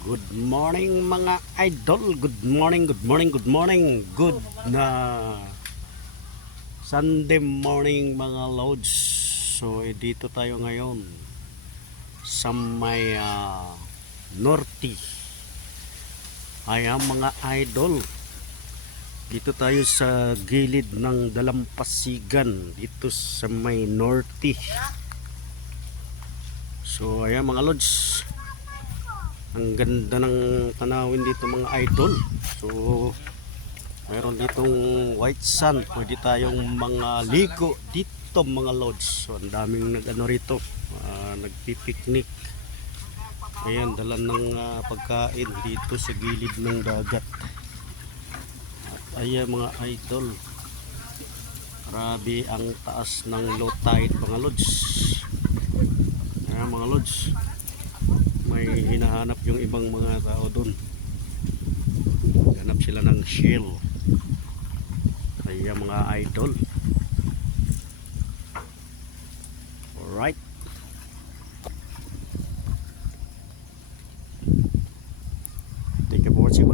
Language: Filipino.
Good morning mga idol. Good morning, good morning, good morning. Good na Sunday morning mga lods. So dito tayo ngayon sa may Norte. Ayan mga idol. Dito tayo sa gilid ng Dalampasigan dito sa may Norte. So ayan mga lods. Ang ganda ng tanawin dito mga idol. So mayroon ditong white sand, pwede tayong mga ligo dito mga lods. So ang daming nag-ano rito, nagpipiknik. Ayan, dala ng pagkain dito sa gilid ng dagat. At ayan mga idol, grabe ang taas ng low tide mga lods. Ayan mga lods, may hinahanap yung ibang mga tao doon. Hanap sila ng shell. Kaya mga idol. Alright. Thank you for watching.